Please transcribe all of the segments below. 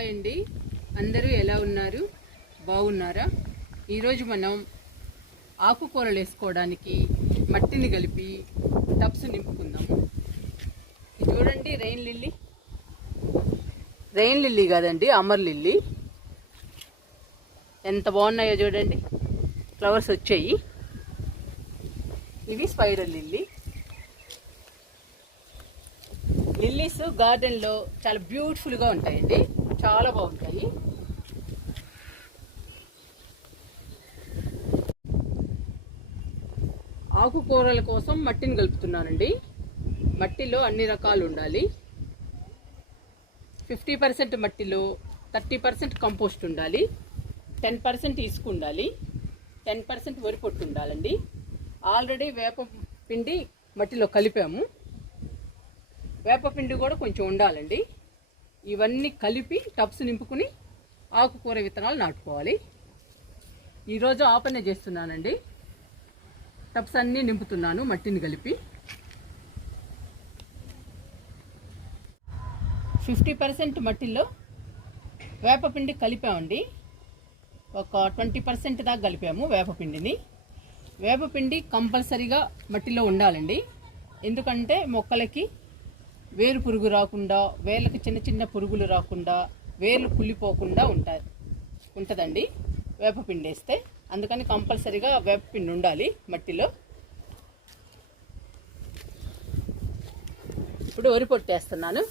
Hi అండి, అందరూ ఎలా ఉన్నారు? బాగున్నారా? ఈరోజు మనం ఆకుకూరలు వేసుకోవడానికి మట్టిని కలిపి టబ్స్ నింపుకుందాము. చూడండి, రెయిన్ లిల్లీ కాదండి, అమర్ లిల్లీ. ఎంత బాగున్నాయో చూడండి, ఫ్లవర్స్ వచ్చాయి. ఇవి స్పైరల్ లిల్లీస్ గార్డెన్లో చాలా బ్యూటిఫుల్గా ఉంటాయండి, చాలా బాగుంటాయి. ఆకుకూరల కోసం మట్టిని కలుపుతున్నానండి. మట్టిలో అన్ని రకాలు ఉండాలి. 50% మట్టిలో 30% కంపోస్ట్ ఉండాలి, 10% ఇసుక ఉండాలి, 10% వరి పొట్టు ఉండాలండి. ఆల్రెడీ వేప పిండి మట్టిలో కలిపాము, వేపపిండి కూడా కొంచెం ఉండాలండి. ఇవన్నీ కలిపి టబ్స్ నింపుకుని ఆకుకూర విత్తనాలు నాటుకోవాలి. ఈరోజు ఆ పనే చేస్తున్నానండి. టబ్స్ అన్నీ నింపుతున్నాను మట్టిని కలిపి. 50% మట్టిలో వేపపిండి కలిపామండి. ఒక 20% దాకా కలిపాము వేపపిండిని. వేపపిండి కంపల్సరీగా మట్టిలో ఉండాలండి, ఎందుకంటే మొక్కలకి వేరు పురుగు రాకుండా, వేర్లకు చిన్న చిన్న పురుగులు రాకుండా, వేర్లు కుళ్ళిపోకుండా ఉంటుందండి వేపపిండి వేస్తే. అందుకని కంపల్సరీగా వేపపిండి ఉండాలి మట్టిలో. ఇప్పుడు వరి పొట్టు వేస్తున్నాను.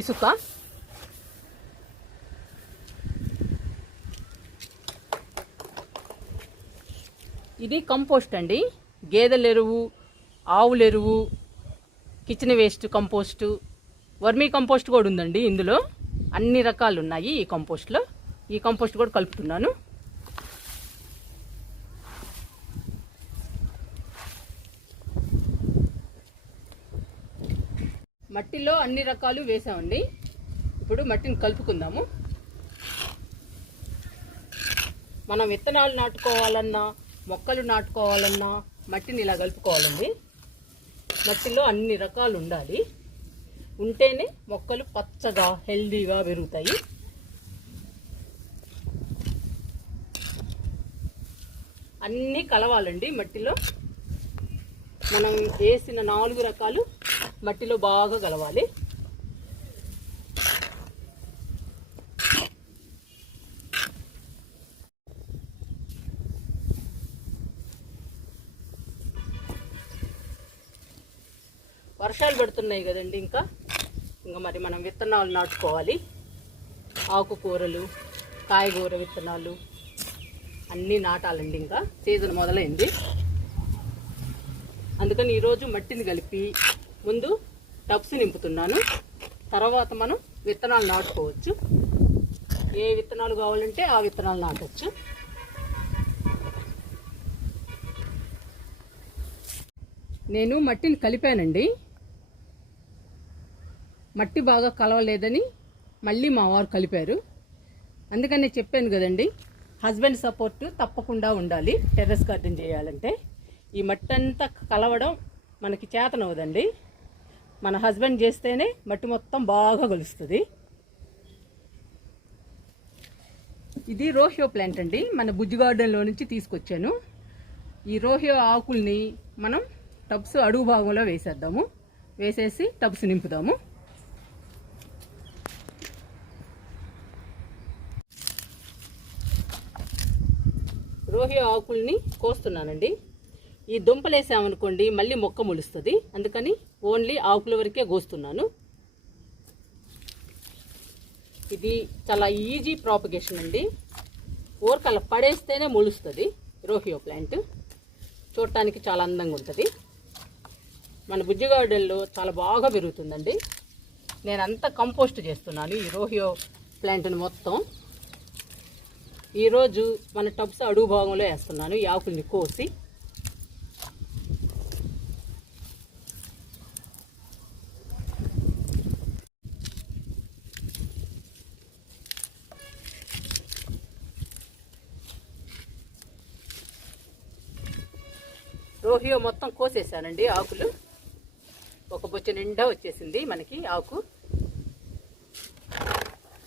ఇసుక, ఇది కంపోస్ట్ అండి. గేదెల ఎరువు, ఆవుల ఎరువు, kitchen waste compost, vermi compost కూడా ఉందండి. ఇందులో అన్ని రకాలు ఉన్నాయి ఈ కంపోస్ట్లో. ఈ కంపోస్ట్ కూడా కలుపుతున్నాను. మట్టిలో అన్ని రకాలు వేసామండి. ఇప్పుడు మట్టిని కలుపుకుందాము. మనం విత్తనాలు నాటుకోవాలన్నా, మొక్కలు నాటుకోవాలన్నా మట్టిని ఇలా కలుపుకోవాలండి. మట్టిలో అన్ని రకాలు ఉండాలి, ఉంటేనే మొక్కలు పచ్చగా హెల్దీగా పెరుగుతాయి. అన్నీ కలవాలండి మట్టిలో. మనం వేసిన 4 రకాలు మట్టిలో బాగా కలవాలి. వర్షాలు పడుతున్నాయి కదండి, ఇంకా మరి మనం విత్తనాలు నాటుకోవాలి. ఆకుకూరలు, కాయగూర విత్తనాలు అన్నీ నాటాలండి. ఇంకా సీజన్ మొదలైంది, అందుకని ఈరోజు మట్టిని కలిపి ముందు టబ్స్ నింపుతున్నాను. తర్వాత మనం విత్తనాలు నాటుకోవచ్చు. ఏ విత్తనాలు కావాలంటే ఆ విత్తనాలు నాటవచ్చు. నేను మట్టిని కలిపానండి. మట్టి బాగా కలవలేదని మళ్ళీ మా వారు కలిపారు. అందుకని చెప్పాను కదండి, హస్బెండ్ సపోర్ట్ తప్పకుండా ఉండాలి టెర్రస్ గార్డెన్ చేయాలంటే. ఈ మట్టి అంతా కలవడం మనకి చేతనవదండి. మన హస్బెండ్ చేస్తేనే మట్టి మొత్తం బాగా కలుస్తుంది. ఇది రోహియో ప్లాంట్ అండి, మన బుజ్జి గార్డెన్లో నుంచి తీసుకొచ్చాను. ఈ రోహియో ఆకుల్ని మనం టబ్స్ అడుగు భాగంలో వేసేద్దాము. వేసేసి టబ్స్ నింపుదాము. రోహియో ఆకుల్ని కోస్తున్నానండి. ఈ దుంపలు వేసామనుకోండి మళ్ళీ మొక్క మొలుస్తుంది, అందుకని ఓన్లీ ఆకుల వరకే కోస్తున్నాను. ఇది చాలా ఈజీ ప్రాపగేషన్ అండి. ఊరకల్లా పడేస్తేనే మొలుస్తుంది రోహియో ప్లాంట్. చూడటానికి చాలా అందంగా ఉంటుంది. మన బుజ్జి గార్డెన్లో చాలా బాగా పెరుగుతుందండి. నేను అంతా కంపోస్ట్ చేస్తున్నాను ఈ రోహియో ప్లాంట్ని మొత్తం. ఈరోజు మన టబ్స్ అడుగు భాగంలో వేస్తున్నాను ఈ ఆకుల్ని కోసి. రోహియో మొత్తం కోసేసానండి. ఆకులు ఒక బొచ్చ నిండా వచ్చేసింది మనకి ఆకు.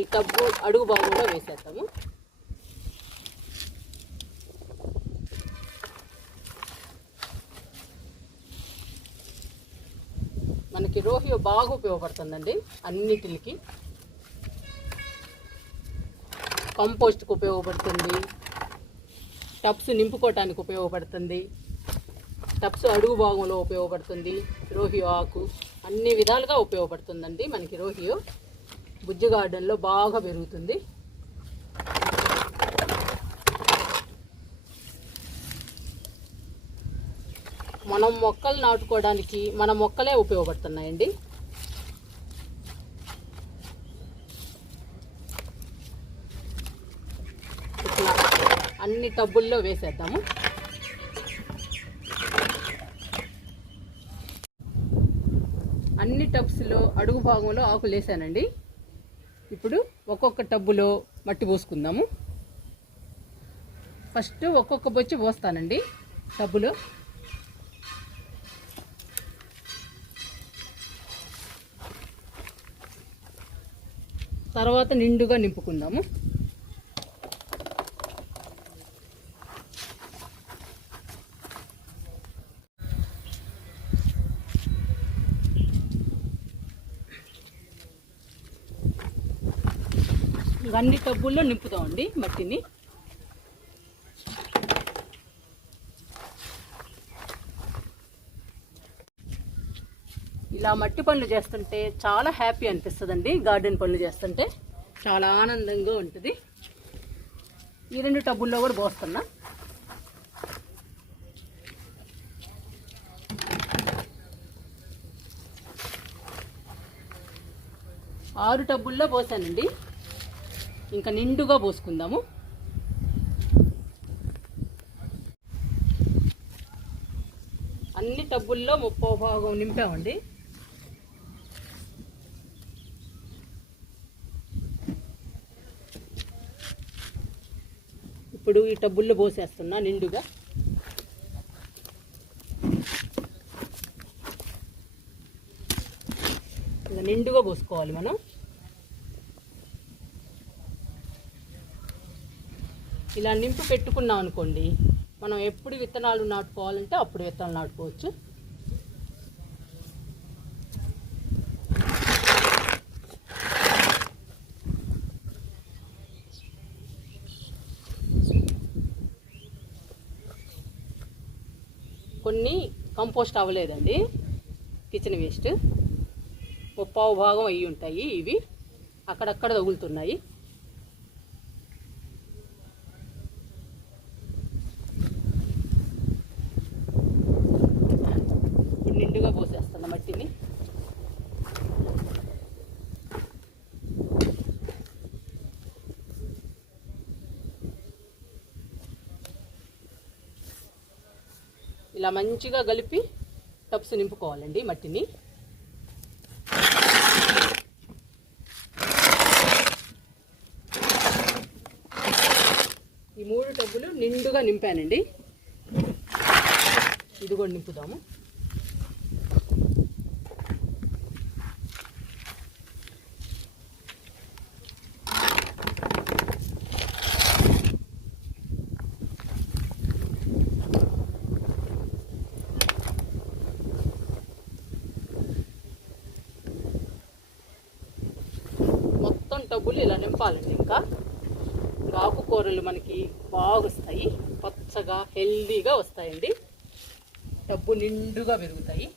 ఈ టబ్బు అడుగు భాగంలో వేసేద్దాము. మనకి రోహియో బాగా ఉపయోగపడుతుందండి అన్నిటికి. కంపోస్ట్కి ఉపయోగపడుతుంది, టబ్స్ నింపుకోవటానికి ఉపయోగపడుతుంది, టబ్స్ అడుగు భాగంలో ఉపయోగపడుతుంది. రోహియో ఆకు అన్ని విధాలుగా ఉపయోగపడుతుందండి మనకి. రోహియో బుజ్జి గార్డెన్లో బాగా పెరుగుతుంది. మనం మొక్కలు నాటుకోవడానికి మన మొక్కలే ఉపయోగపడుతున్నాయండి. ఇట్లా అన్ని టబ్బుల్లో వేసేద్దాము. అన్ని టబ్స్లో అడుగు భాగంలో ఆకులు వేసానండి. ఇప్పుడు ఒక్కొక్క టబ్బులో మట్టి పోసుకుందాము. ఫస్ట్ ఒక్కొక్క బొచ్చి పోస్తానండి టబ్బులో. తర్వాత నిండుగా నింపుకుందాము. అన్ని టబ్బుల్లో నింపుతామండి మట్టిని. ఇలా మట్టి పనులు చేస్తుంటే చాలా హ్యాపీ అనిపిస్తుందండి. గార్డెన్ పనులు చేస్తుంటే చాలా ఆనందంగా ఉంటుంది. ఈ 2 టబ్బుల్లో కూడా పోస్తున్నా. ఆరు టబ్బుల్లో పోసానండి. ఇంకా నిండుగా పోసుకుందాము. అన్ని టబ్బుల్లో 30 భాగం నింపామండి. ఇప్పుడు ఈ టబ్బుల్లో పోసేస్తున్నా నిండుగా. ఇలా నిండుగా పోసుకోవాలి మనం. ఇలా నింపు పెట్టుకున్నాం అనుకోండి, మనం ఎప్పుడు విత్తనాలు నాటుకోవాలంటే అప్పుడు విత్తనాలు నాటుకోవచ్చు. కొన్ని కంపోస్ట్ అవ్వలేదండి, కిచెన్ వేస్ట్ 30 భాగం అయ్యి ఉంటాయి. ఇవి అక్కడక్కడ తగులుతున్నాయి. ఇప్పుడు నిండుగా పోసేస్తున్నా మట్టిని. ఇలా మంచిగా కలిపి టబ్స్ నింపుకోవాలండి మట్టిని. ఈ 3 టబ్బులు నిండుగా నింపానండి. ఇది కూడా నింపుదాము. టబ్బులు ఇలా నింపాలండి. ఇంకా ఆకుకూరలు మనకి బాగా వస్తాయి, పచ్చగా హెల్దీగా వస్తాయండి. టబ్బు నిండుగా పెరుగుతాయి.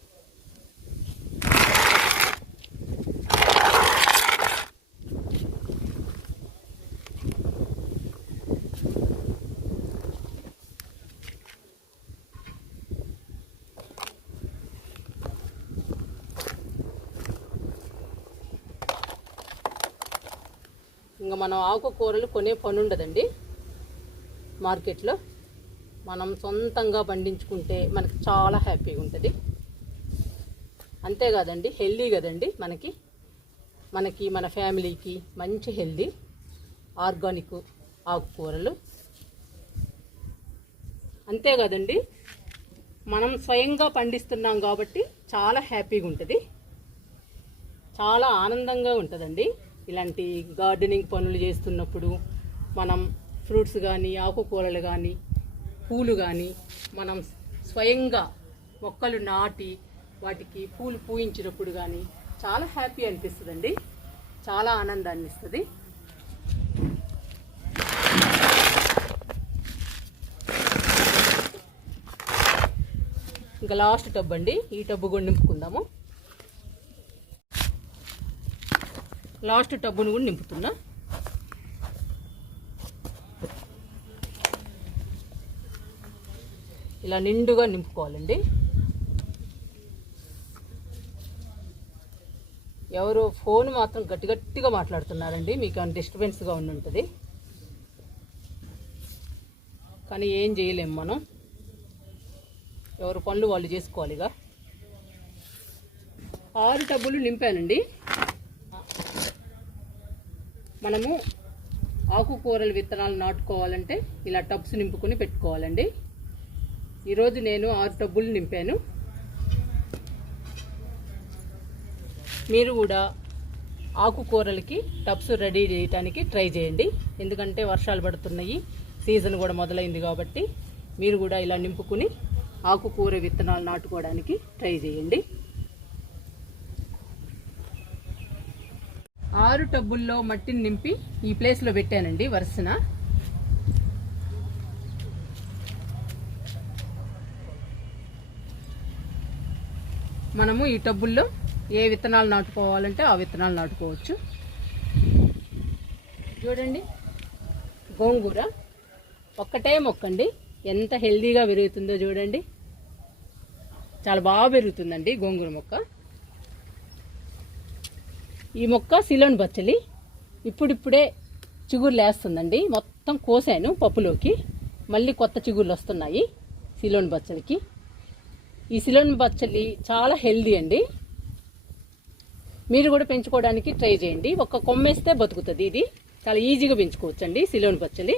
ఇంకా మనం ఆకుకూరలు కొనే పని ఉండదండి. మార్కెట్లో మనం సొంతంగా పండించుకుంటే మనకి చాలా హ్యాపీగా ఉంటుంది. అంతేకాదండి, హెల్దీ కదండి మనకి మన ఫ్యామిలీకి మంచి హెల్దీ ఆర్గానిక్ ఆకుకూరలు. అంతేకాదండి, మనం స్వయంగా పండిస్తున్నాం కాబట్టి చాలా హ్యాపీగా ఉంటుంది, చాలా ఆనందంగా ఉంటుందండి. ఇలాంటి గార్డెనింగ్ పనులు చేస్తున్నప్పుడు మనం ఫ్రూట్స్ కానీ, ఆకుకూరలు కానీ, పూలు కానీ మనం స్వయంగా మొక్కలు నాటి వాటికి పూలు పూయించినప్పుడు కానీ చాలా హ్యాపీ అనిపిస్తుందండి, చాలా ఆనందాన్ని ఇస్తుంది. ఇంకా లాస్ట్ టబ్ అండి, ఈ టబ్బు కూడా నింపుకుందాము. లాస్ట్ టబ్బును కూడా నింపుతున్నా. ఇలా నిండుగా నింపుకోవాలండి. ఎవరో ఫోన్ మాత్రం గట్టి గట్టిగా మాట్లాడుతున్నారండి, మీకు అంత డిస్టర్బెన్స్గా ఉంటుంది. కానీ ఏం చేయలేము మనం, ఎవరు పనులు వాళ్ళు చేసుకోవాలిగా. 6 టబ్బులు నింపానండి. మనము ఆకుకూరల విత్తనాలు నాటుకోవాలంటే ఇలా టబ్స్ నింపుకొని పెట్టుకోవాలండి. ఈరోజు నేను 6 టబ్బులు నింపాను. మీరు కూడా ఆకుకూరలకి టబ్స్ రెడీ చేయడానికి ట్రై చేయండి. ఎందుకంటే వర్షాలు పడుతున్నాయి, సీజన్ కూడా మొదలైంది కాబట్టి మీరు కూడా ఇలా నింపుకుని ఆకుకూర విత్తనాలు నాటుకోవడానికి ట్రై చేయండి. 6 టబ్బుల్లో మట్టిని నింపి ఈ ప్లేస్లో పెట్టానండి వరుసన. మనము ఈ టబ్బుల్లో ఏ విత్తనాలు నాటుకోవాలంటే ఆ విత్తనాలు నాటుకోవచ్చు. చూడండి, గోంగూర ఒక్కటే మొక్కండి, ఎంత హెల్దీగా పెరుగుతుందో చూడండి. చాలా బాగా పెరుగుతుందండి గోంగూర మొక్క. ఈ మొక్క సిలోన్ బచ్చలి ఇప్పుడిప్పుడే చిగుర్లు వేస్తుందండి. మొత్తం కోసాను పప్పులోకి, మళ్ళీ కొత్త చిగుర్లు వస్తున్నాయి సిలోన్ బచ్చలికి. ఈ సిలోన్ బచ్చలి చాలా హెల్దీ అండి, మీరు కూడా పెంచుకోవడానికి ట్రై చేయండి. ఒక్క కొమ్మేస్తే బతుకుతుంది. ఇది చాలా ఈజీగా పెంచుకోవచ్చండి సిలోన్ బచ్చలి.